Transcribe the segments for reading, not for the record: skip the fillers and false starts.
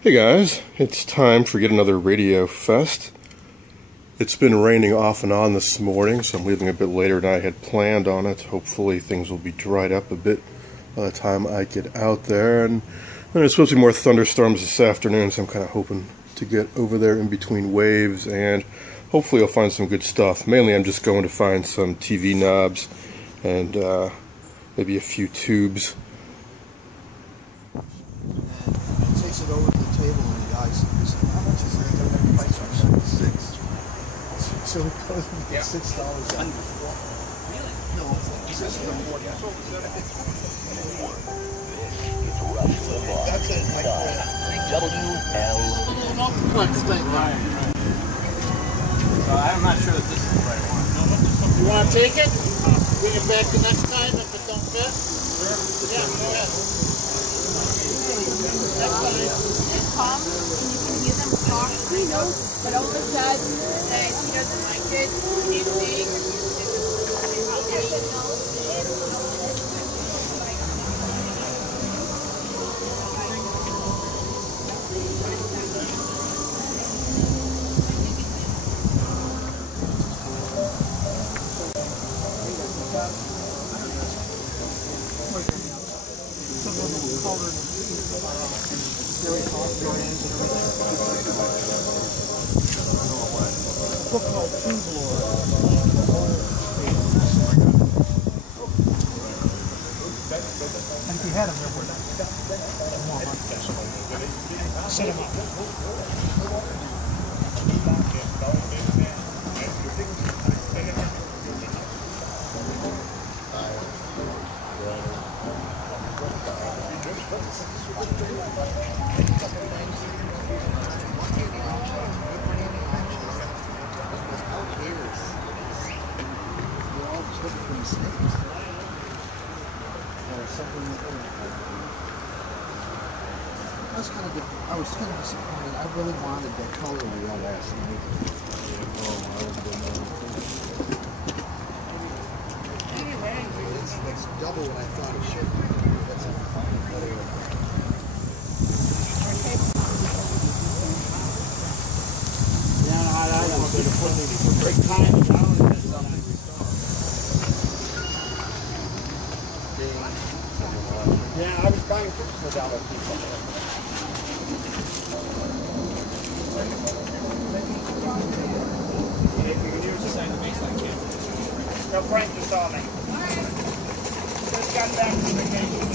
Hey guys, it's time for yet another Radio Fest. It's been raining off and on this morning, so I'm leaving a bit later than I had planned on it. Hopefully things will be dried up a bit by the time I get out there. And there's supposed to be more thunderstorms this afternoon, so I'm kind of hoping to get over there in between waves, and hopefully I'll find some good stuff. Mainly I'm just going to find some TV knobs and maybe a few tubes. Takes it over to the table and the guy says, how much is it? The price are $6. So it goes and gets $6 under. Really? No, it's just the $40. That's it. WL. Multiplex thing, right? So I'm not sure that this is the right one. You want to take it? Bring it back the next time if it don't fit? Sure. Yeah, go ahead. That's fine. Just come and you can hear them talk, I know, but all of a sudden, he doesn't like it, he's saying, Book called Food Lore. And if you had them, they're worth it. Set them up. I was kind of disappointed. I really wanted that color wheel last night. It's double what I thought it should be. That's a yeah, I was going to put me for break time down and something. Yeah, I was buying books for $1 people. No, Frank just saw me. Just got back from vacation.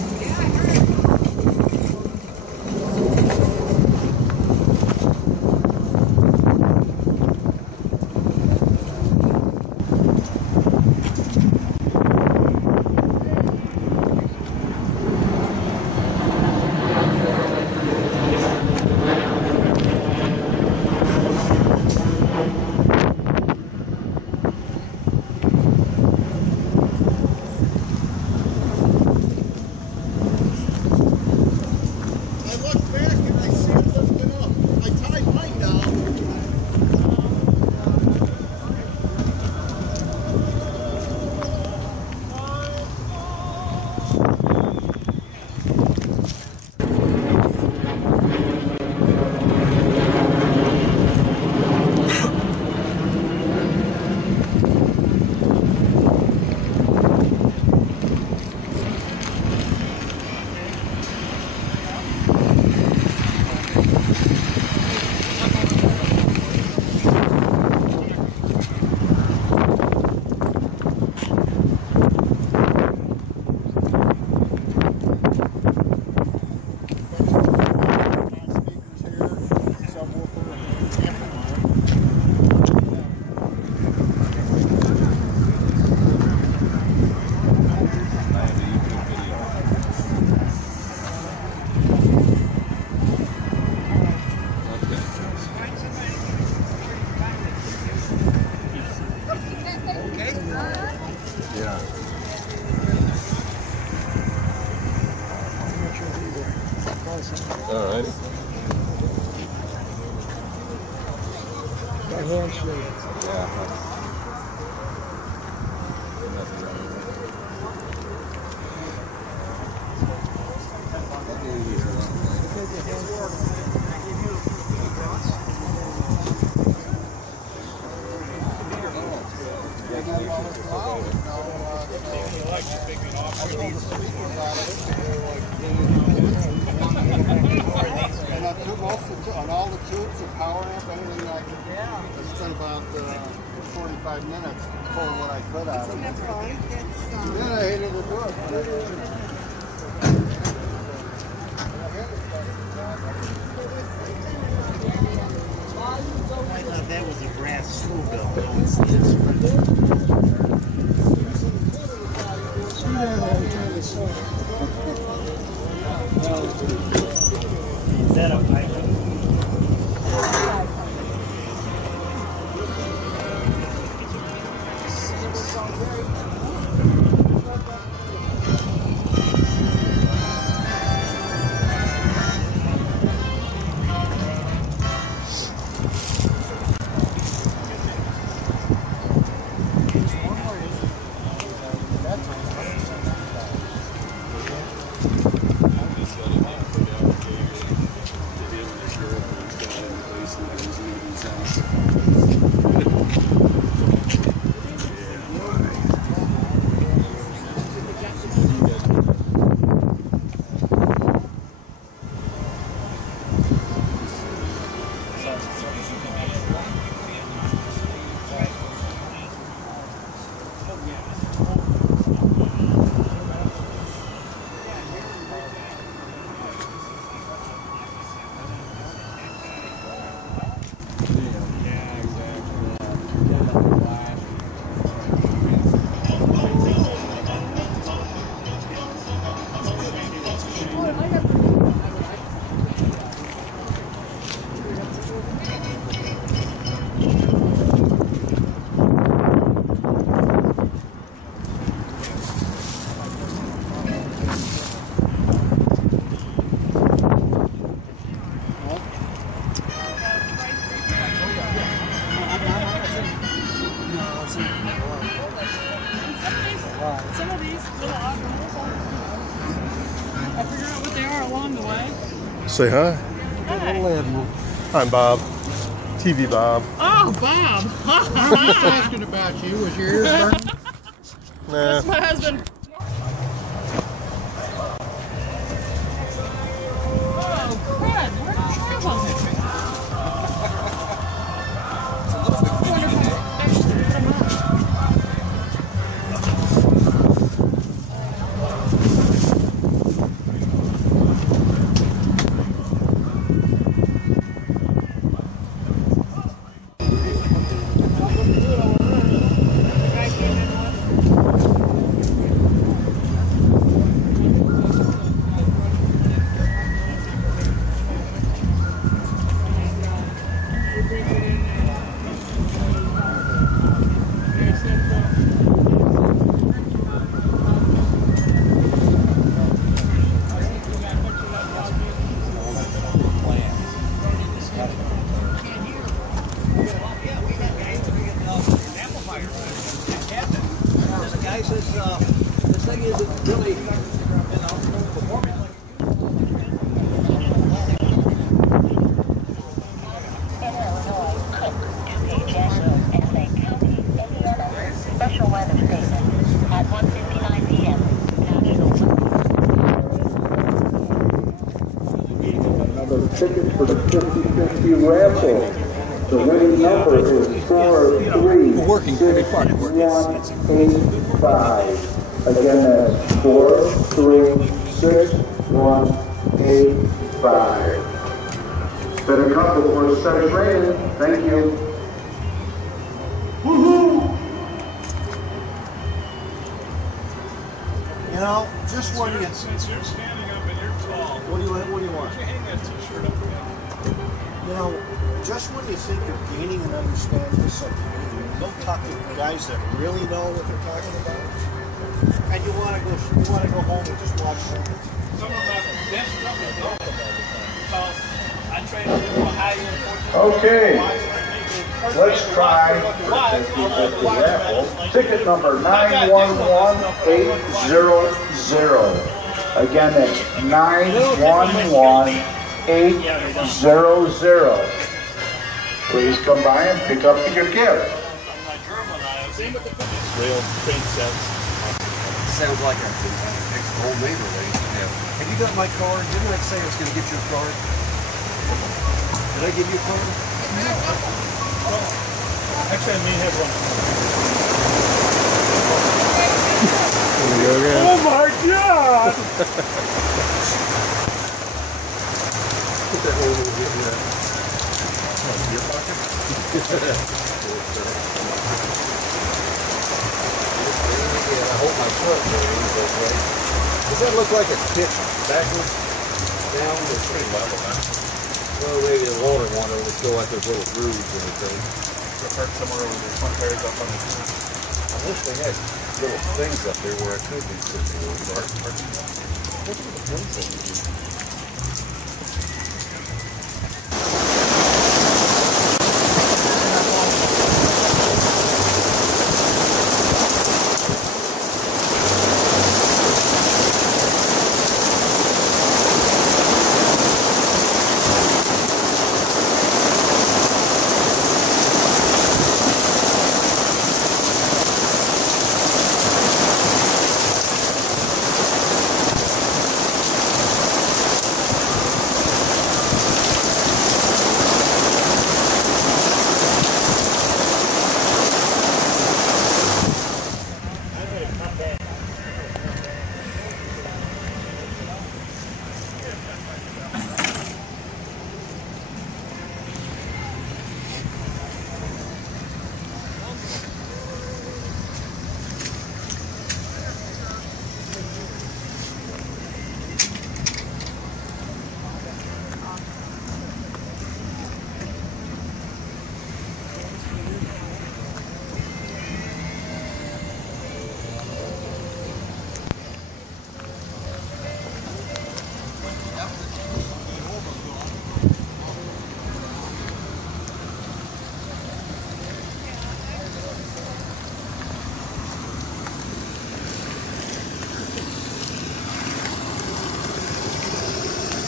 Alright. That handshake. Yeah. 45 minutes, pulled what I could out of it. That's fine. Then I hated to do it. I thought that was a brass schoolbell. Is that a pipe? Some of these little automobiles, I figure out what they are along the way. Say hi. Hi. I'm Bob. TV Bob. Oh, Bob. I was just asking about you. Was your ears burning? Nah. That's my husband. Oh, crud. Where did you go? This thing isn't really, performing like. Special weather statement at 1:59 p.m. Another ticket for the 50-50 raffle. The winning number is 4366185. Again, that's 4366185. Better come before it starts raining. Thank you. Woohoo! You know, just when you... Since you're standing up and you're tall, What do you want? you hang that t-shirt up there. You know, just when you think you're gaining an understanding of something, you go talk to guys that really know what they're talking about, and you want to go home and just watch them. Some of my best struggles don't because I train a little higher. Okay, let's try the raffle. Ticket number 911800. Again, that's 911800. Please come by and pick up your gift. Rail train sets. Sounds like a old neighbor lady. Have you got my card? Didn't I say I was going to get you a card? Did I give you a card? Actually, I may have one. There we go again. Oh my god! Put that one over here. Your pocket? Yeah, I hope my truck goes okay. Does that look like it's pitched backwards? Down? It's pretty level, huh? Well, maybe the water one will still like those little grooves and everything. I've heard somewhere over there, front tires up on the front. I wish they had little things up there where I could be sitting on the dark. What's the place over here?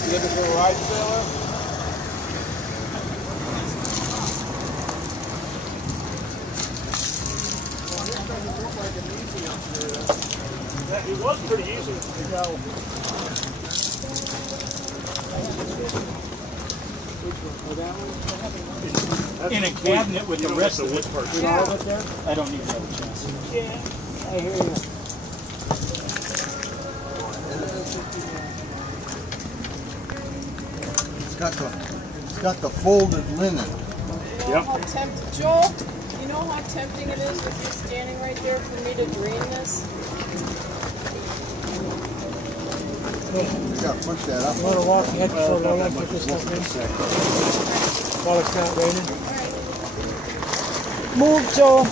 You looking for a ride, sailor? It was pretty easy to go. In a cabinet with the rest of it. Yeah. I don't need another chance. Yeah, I hear you. It's got the folded linen. You know how tempting, Joel? You know how tempting it is if you're standing right there for me to drain this? You gotta push that up. You want to walk ahead so long and put this stuff in? While it's not raining. Move, Joel.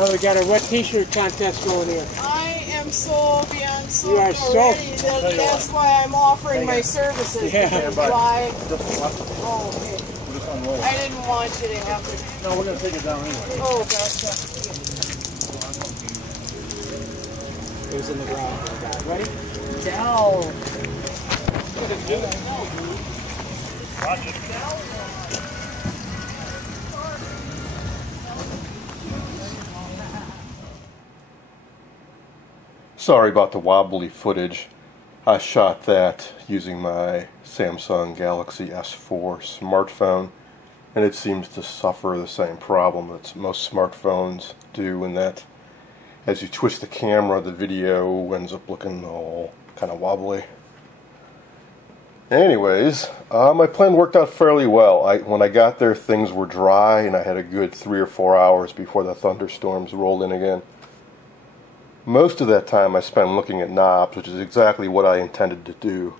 Oh, we got a wet t-shirt contest going here. I am so beyond soaked You are already. soaked. That's why I'm offering my services. Yeah. Because why? Oh, okay. I didn't want you to have to. No, we're going to take it down anyway. Oh, gotcha. It was in the ground. Ready? Down. Watch it. Sorry about the wobbly footage. I shot that using my Samsung Galaxy S4 smartphone, and it seems to suffer the same problem that most smartphones do, in that as you twist the camera, the video ends up looking all kind of wobbly. Anyways, my plan worked out fairly well. When I got there, things were dry, and I had a good 3 or 4 hours before the thunderstorms rolled in again. Most of that time I spent looking at knobs, which is exactly what I intended to do.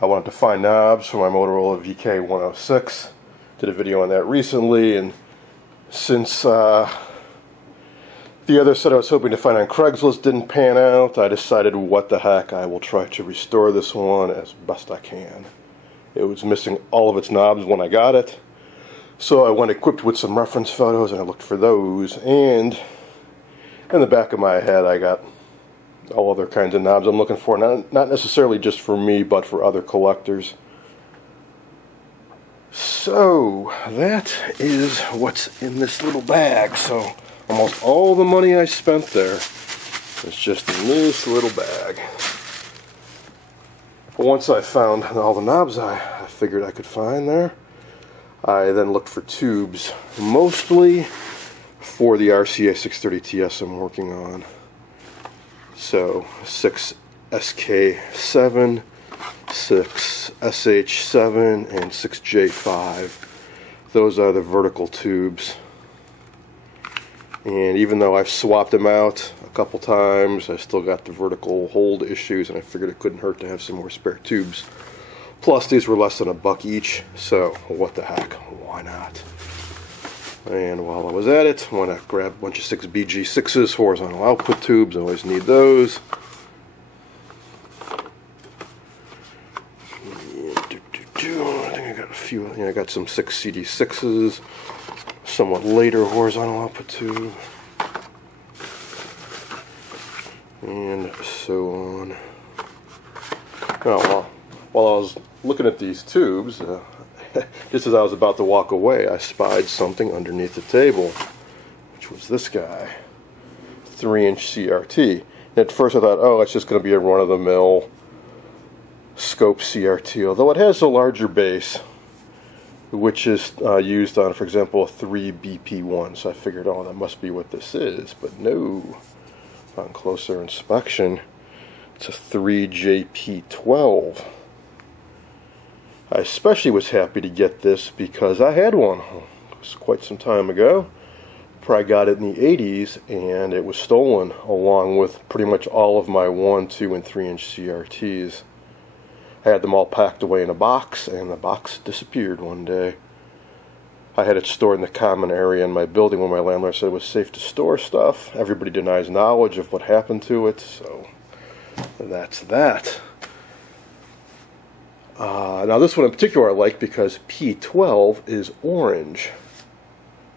I wanted to find knobs for my Motorola VK106. Did a video on that recently, and since the other set I was hoping to find on Craigslist didn't pan out, I decided, what the heck, I will try to restore this one as best I can. It was missing all of its knobs when I got it, so I went equipped with some reference photos and I looked for those, and in the back of my head I got all other kinds of knobs I'm looking for, not necessarily just for me, but for other collectors. So that is what's in this little bag. So almost all the money I spent there is just in this little bag. But once I found all the knobs I figured I could find there, I then looked for tubes, mostly for the RCA 630TS I'm working on. So 6 SK7, 6 SH7, and 6 J5. Those are the vertical tubes. And even though I've swapped them out a couple times, I still got the vertical hold issues, and I figured it couldn't hurt to have some more spare tubes. Plus, these were less than $1 each, so what the heck, why not? And while I was at it, why not grab a bunch of 6BG6s, horizontal output tubes, always need those. I think I got a few, I got some 6CD6s, somewhat later horizontal output tube, and so on. Now, while I was looking at these tubes, just as I was about to walk away, I spied something underneath the table, which was this guy, 3-inch CRT. And at first I thought, oh, it's just going to be a run-of-the-mill scope CRT, although it has a larger base, which is used on, for example, a 3BP1. So I figured, oh, that must be what this is. But no, on closer inspection, it's a 3JP12. I especially was happy to get this because I had one. It was quite some time ago. Probably got it in the 80s, and it was stolen along with pretty much all of my 1, 2, and 3-inch CRTs. I had them all packed away in a box, and the box disappeared one day. I had it stored in the common area in my building when my landlord said it was safe to store stuff. Everybody denies knowledge of what happened to it, so that's that. Now this one in particular I like because P12 is orange.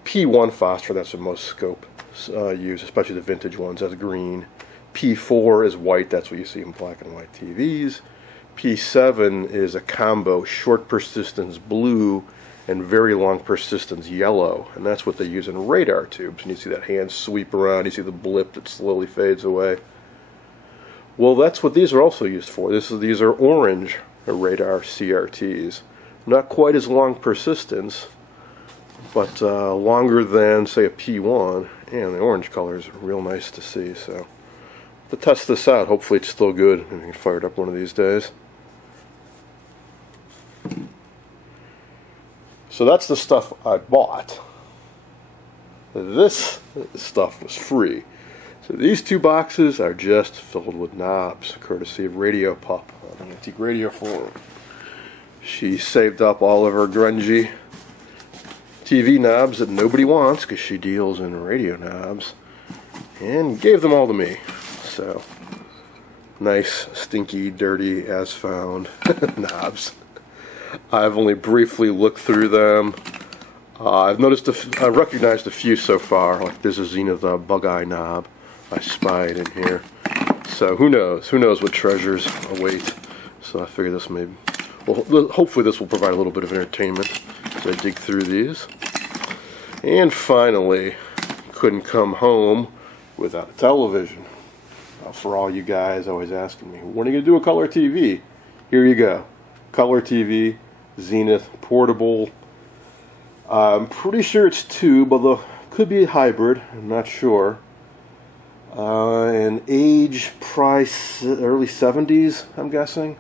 P1 phosphor, that's what most scope use, especially the vintage ones, that's green. P4 is white, that's what you see in black and white TVs. P7 is a combo, short persistence blue and very long persistence yellow, and that's what they use in radar tubes. And you see that hand sweep around, you see the blip that slowly fades away. Well, that's what these are also used for. These are orange radar CRTs. Not quite as long persistence, but longer than, say, a P1, and the orange color is real nice to see. So, to test this out, hopefully it's still good, and we can fire it up one of these days. So that's the stuff I bought. This stuff was free. So these two boxes are just filled with knobs, courtesy of Radio Pup on the Antique Radio Forum. She saved up all of her grungy TV knobs that nobody wants because she deals in radio knobs, and gave them all to me. So, nice, stinky, dirty, as found knobs. I've only briefly looked through them. I've noticed, I recognized a few so far. Like there's a Zenith bug eye knob I spied in here. So who knows? Who knows what treasures await? So I figure this may, well, hopefully this will provide a little bit of entertainment as I dig through these. And finally, couldn't come home without a television. For all you guys always asking me, when are you going to do a color TV? Here you go. Color TV, Zenith, portable. I'm pretty sure it's tube, although could be a hybrid, I'm not sure. And age, price, early 70s, I'm guessing.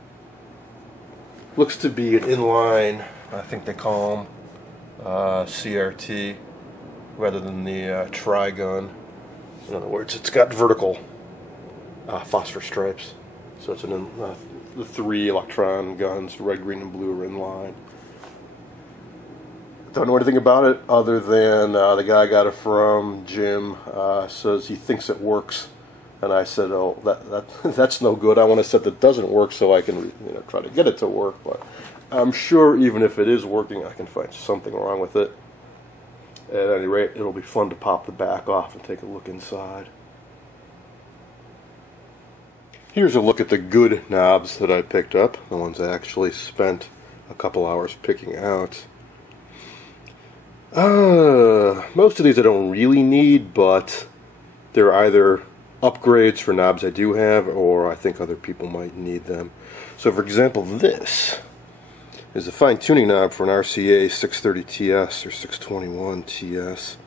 Looks to be an inline, I think they call them, CRT, rather than the Trigun. In other words, it's got vertical phosphor stripes. So it's the 3 electron guns, red, green, and blue, are in line. Don't know anything about it other than the guy I got it from, Jim, says he thinks it works. And I said, oh, that's no good. I want a set that doesn't work so I can try to get it to work. But I'm sure even if it is working, I can find something wrong with it. At any rate, it'll be fun to pop the back off and take a look inside. Here's a look at the good knobs that I picked up, the ones I actually spent a couple hours picking out. Most of these I don't really need, but they're either upgrades for knobs I do have, or I think other people might need them. So for example, this is a fine-tuning knob for an RCA 630TS or 621TS.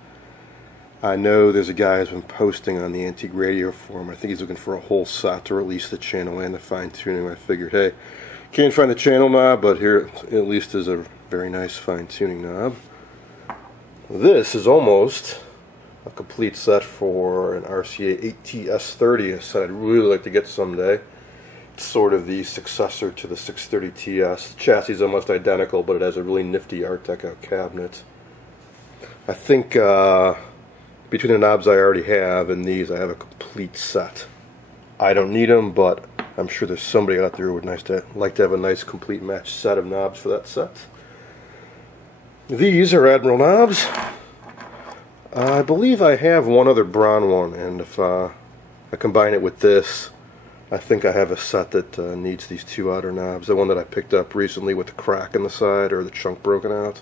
I know there's a guy who's been posting on the Antique Radio forum. I think he's looking for a whole set, or at least the channel and the fine-tuning. I figured, hey, can't find the channel knob, but here at least is a very nice fine-tuning knob. This is almost a complete set for an RCA 8TS30, a set I'd really like to get someday. It's sort of the successor to the 630TS. The chassis is almost identical, but it has a really nifty Art Deco cabinet. I think between the knobs I already have and these, I have a complete set. I don't need them, but I'm sure there's somebody out there who would like to have a nice complete match set of knobs for that set. These are Admiral knobs. I believe I have one other brown one, and if I combine it with this, I think I have a set that needs these two outer knobs. The one that I picked up recently with the crack in the side, or the chunk broken out.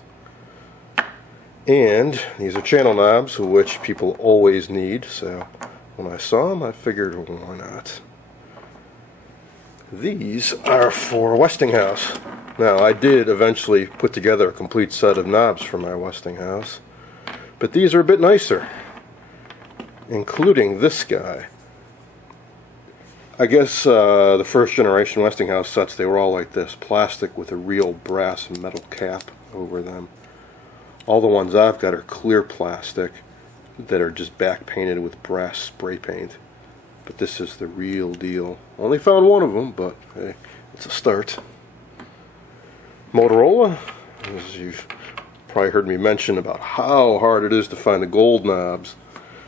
And these are channel knobs, which people always need, so when I saw them, I figured, well, why not? These are for Westinghouse. Now, I did eventually put together a complete set of knobs for my Westinghouse, but these are a bit nicer, including this guy. I guess the first generation Westinghouse sets, they were all like this, plastic with a real brass metal cap over them. All the ones I've got are clear plastic that are just back painted with brass spray paint. But this is the real deal. Only found one of them, but hey, it's a start. Motorola, as you've probably heard me mention about how hard it is to find the gold knobs.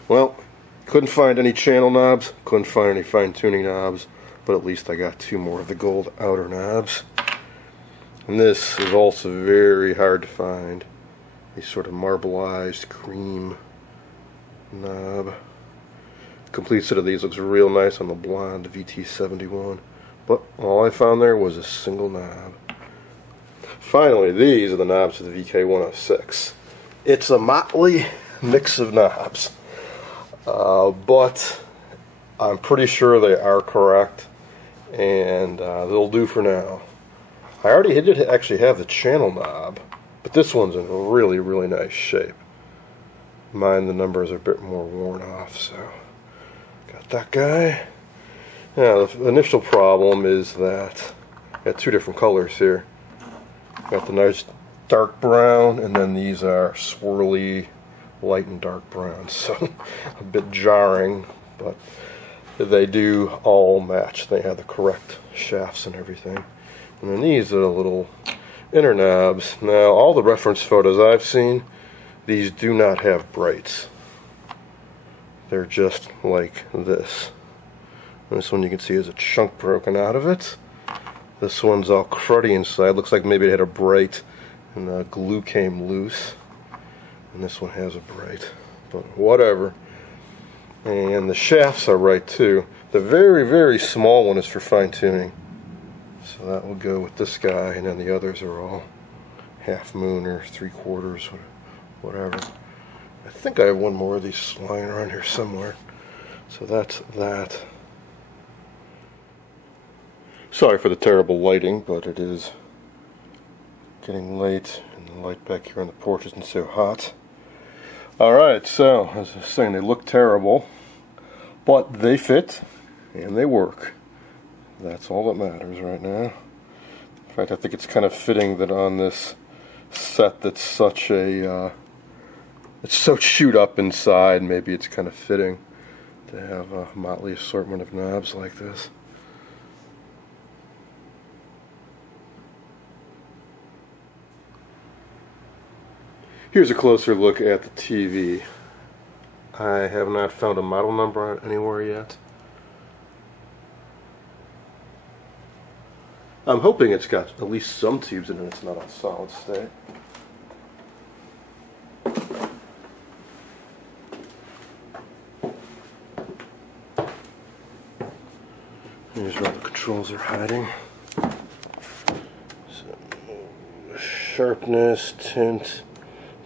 Well, couldn't find any channel knobs, couldn't find any fine-tuning knobs, but at least I got two more of the gold outer knobs. And this is also very hard to find. A sort of marbleized cream knob. Complete set of these looks real nice on the blonde VT71, but all I found there was a single knob. Finally, these are the knobs for the VK106. It's a motley mix of knobs, but I'm pretty sure they are correct, and they'll do for now. I already did actually have the channel knob, but this one's in really, really nice shape. Mine, the numbers are a bit more worn off, so got that guy. Now, the initial problem is that I got two different colors here. Got the nice dark brown, and then these are swirly light and dark brown, so a bit jarring, but they do all match. They have the correct shafts and everything. And then these are the little inner knobs. Now, all the reference photos I've seen, these do not have brights. They're just like this. And this one you can see has a chunk broken out of it. This one's all cruddy inside. Looks like maybe it had a bright and the glue came loose. And this one has a bright, but whatever. And the shafts are right too. The very, very small one is for fine tuning. So that will go with this guy, and then the others are all half moon or 3/4, whatever. I think I have one more of these lying around here somewhere. So that's that. Sorry for the terrible lighting, but it is getting late, and the light back here on the porch isn't so hot. Alright, so as I was saying, they look terrible, but they fit and they work. That's all that matters right now. In fact, I think it's kind of fitting that on this set that's such a it's so chewed up inside, maybe it's kind of fitting to have a motley assortment of knobs like this. Here's a closer look at the TV. I have not found a model number on it anywhere yet. I'm hoping it's got at least some tubes in it, it's not a solid state. Here's where the controls are hiding. So, sharpness, tint,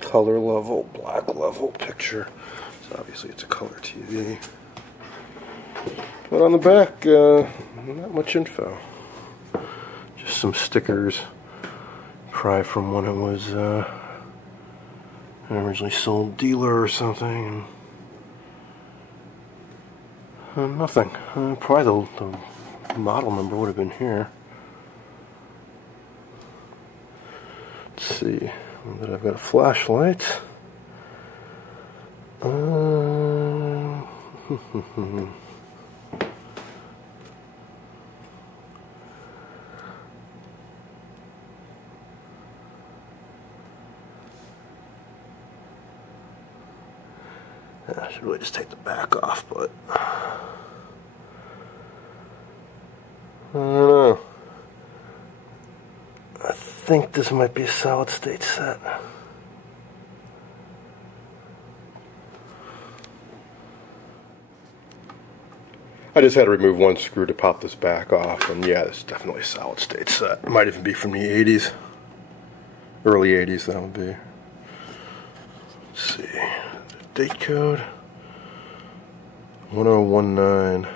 color level, black level, picture. So obviously it's a color TV. But on the back, not much info. Just some stickers Probably from when it was originally sold dealer or something. And, nothing. Probably the model number would have been here. Let's see. That I've got a flashlight. I should really just take the back off, but I don't know. I think this might be a solid state set. I just had to remove one screw to pop this back off, and yeah, this is definitely a solid state set. It might even be from the 80s. Early 80s, that would be. Let's see. Date code 1019.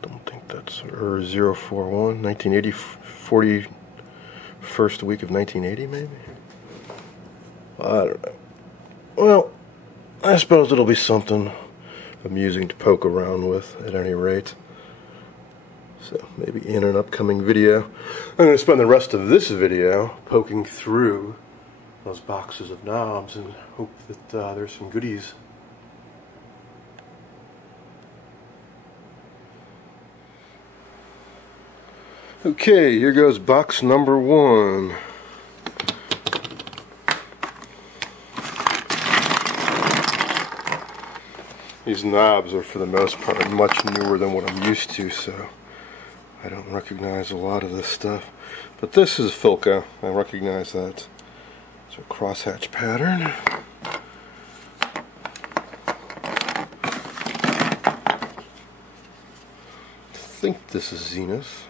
Don't think that's, or 041 1980, 41st week of 1980 maybe. I don't know. Well, I suppose it'll be something amusing to poke around with at any rate. So maybe in an upcoming video. I'm going to spend the rest of this video poking through those boxes of knobs and hope that there's some goodies. Okay, here goes box number 1. These knobs are for the most part much newer than what I'm used to, so I don't recognize a lot of this stuff. But this is Philco, I recognize that. It's a crosshatch pattern. I think this is Zenith.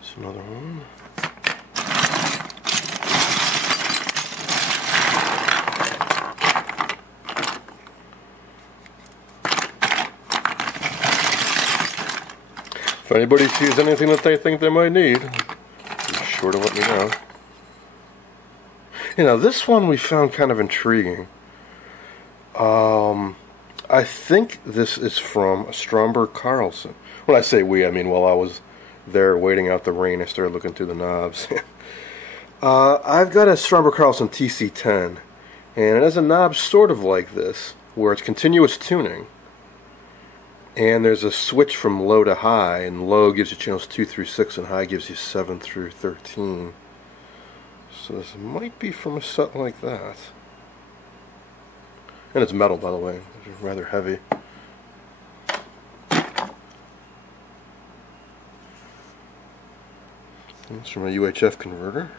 It's another one. If anybody sees anything that they think they might need, be sure to let me know. You know, this one we found kind of intriguing. I think this is from Stromberg Carlson. When I say we, I mean while I was there waiting out the rain, I started looking through the knobs. I've got a Stromberg Carlson TC10, and it has a knob sort of like this, where it's continuous tuning. And there's a switch from low to high, and low gives you channels 2 through 6, and high gives you 7 through 13. So this might be from a set like that. And it's metal, by the way. It's rather heavy. It's from a UHF converter.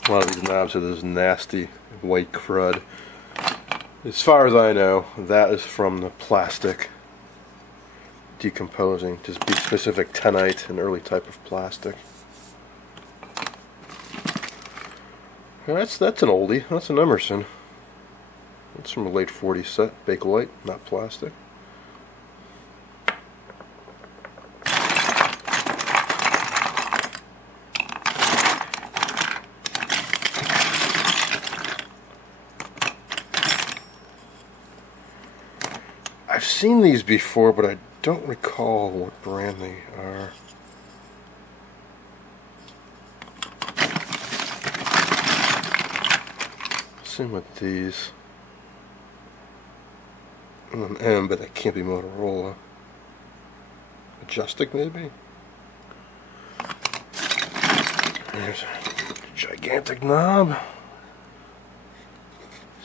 A lot of these knobs are this nasty white crud. As far as I know, that is from the plastic decomposing. Just be specific, tenite, an early type of plastic. That's an oldie. That's an Emerson. That's from a late 40s set. Bakelite, not plastic. I've seen these before, but I don't recall what brand they are. Same with these. An M, but that can't be Motorola. Majestic, maybe? There's a gigantic knob.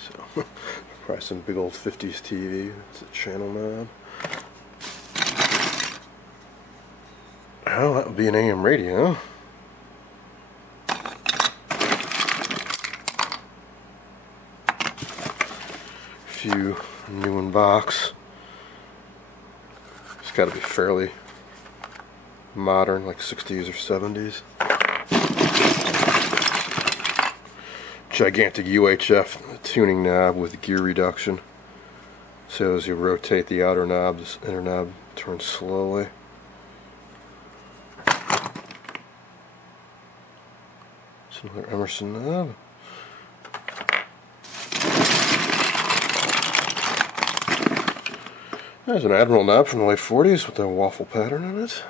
So, probably some big old 50s TV. It's a channel knob. Oh, that would be an AM radio. few new in box. It's got to be fairly modern, like 60s or 70s. Gigantic UHF tuning knob with gear reduction. So as you rotate the outer knob, this inner knob turns slowly. It's another Emerson knob. There's an Admiral knob from the late 40s with a waffle pattern on it.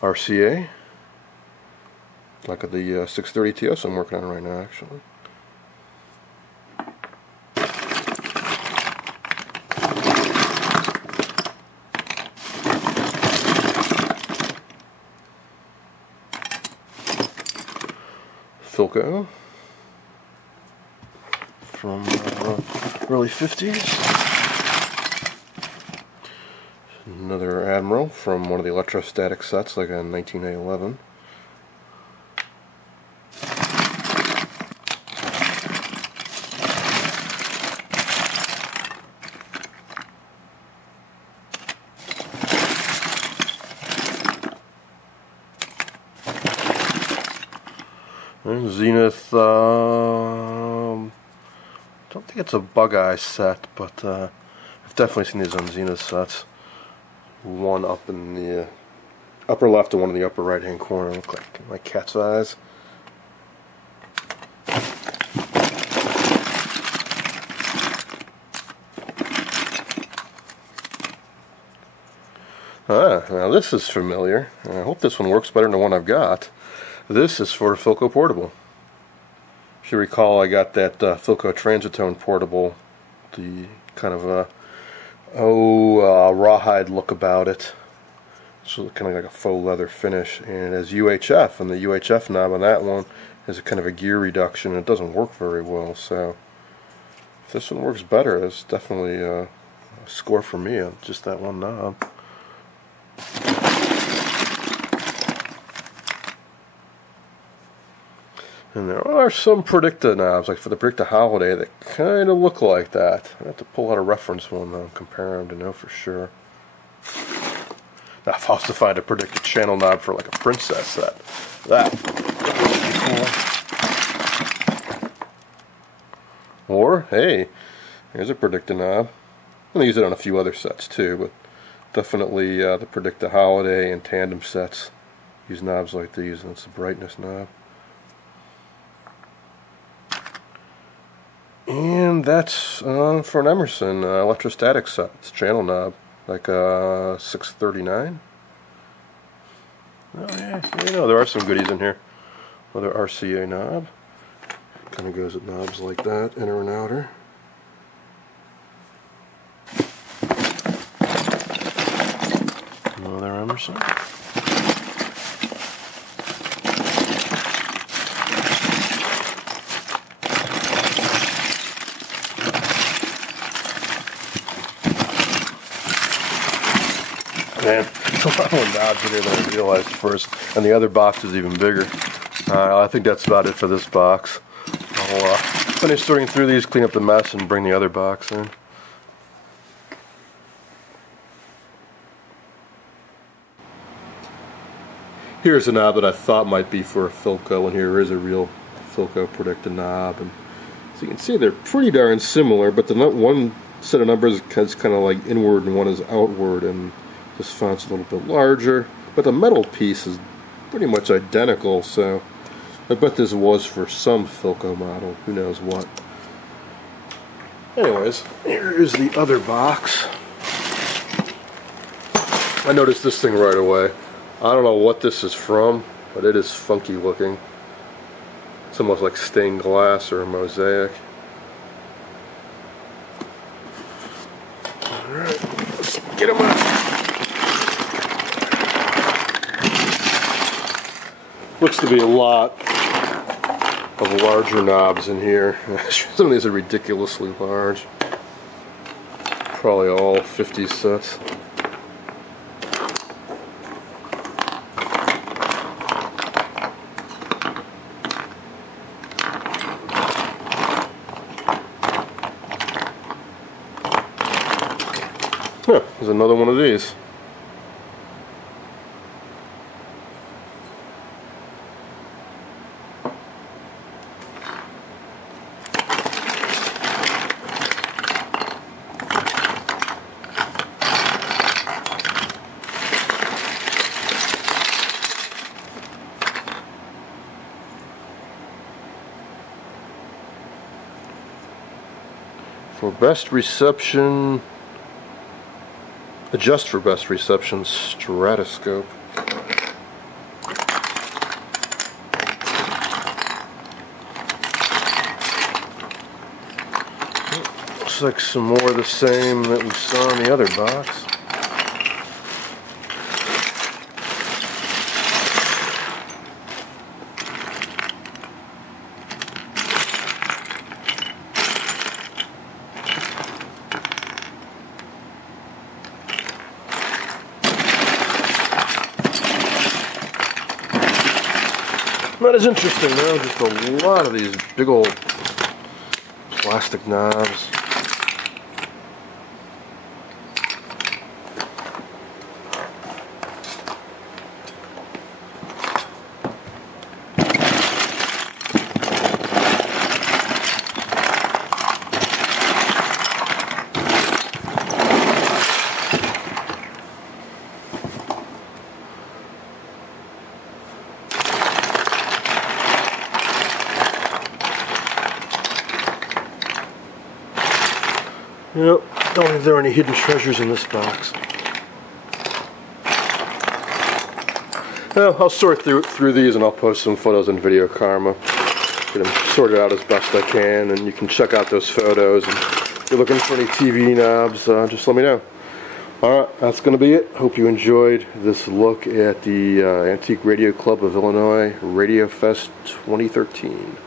RCA, like the 630 TS I'm working on right now, actually. Philco from early 50s. Another Admiral from one of the electrostatic sets, like a 1911. And Zenith, don't think it's a bug eye set, but I've definitely seen these on Zenith sets. One up in the upper left and one in the upper right hand corner. Look like my cat's eyes. Now this is familiar. I hope this one works better than the one I've got. This is for Philco Portable. If you recall, I got that Philco Transitone Portable, the kind of rawhide look about it. So kind of like a faux leather finish, and it has UHF, and the UHF knob on that one is a kind of a gear reduction, and it doesn't work very well. So if this one works better, that's definitely a score for me on just that one knob. And there are some Predicta knobs, like for the Predicta Holiday, that kind of look like that. I have to pull out a reference one though and compare them to know for sure. I've also found a Predicta channel knob for like a Princess set. That. Or, hey, here's a Predicta knob. I'm going to use it on a few other sets too, but definitely the Predicta Holiday and Tandem sets use knobs like these, and it's the brightness knob. And that's for an Emerson electrostatic set. It's a channel knob, like 639. Oh yeah, you know, there are some goodies in here. Another RCA knob. Kind of goes at knobs like that, inner and outer. Another Emerson. Man, there's a lot more knobs in here than I realized first, and the other box is even bigger. I think that's about it for this box. I'll finish sorting through these, clean up the mess, and bring the other box in. Here's a knob that I thought might be for a Philco, and here is a real Philco Predicta knob. And so you can see they're pretty darn similar, but the one set of numbers is kind of like inward and one is outward, and this font's a little bit larger, but the metal piece is pretty much identical, so I bet this was for some Philco model, who knows what. Anyways, here is the other box. I noticed this thing right away. I don't know what this is from, but it is funky looking. It's almost like stained glass or a mosaic. Alright, let's get them out. Looks to be a lot of larger knobs in here. Some of these are ridiculously large. Probably all 50 sets. Huh, there's another one of these. For best reception, adjust for best reception stratoscope. Looks like some more of the same that we saw in the other box. Not as interesting though, just a lot of these big old plastic knobs. Yep, don't think there are any hidden treasures in this box. Well, I'll sort through these and I'll post some photos in Video Karma. Get them sorted out as best I can, and you can check out those photos. And if you're looking for any TV knobs, just let me know. Alright, that's going to be it. Hope you enjoyed this look at the Antique Radio Club of Illinois Radiofest 2013.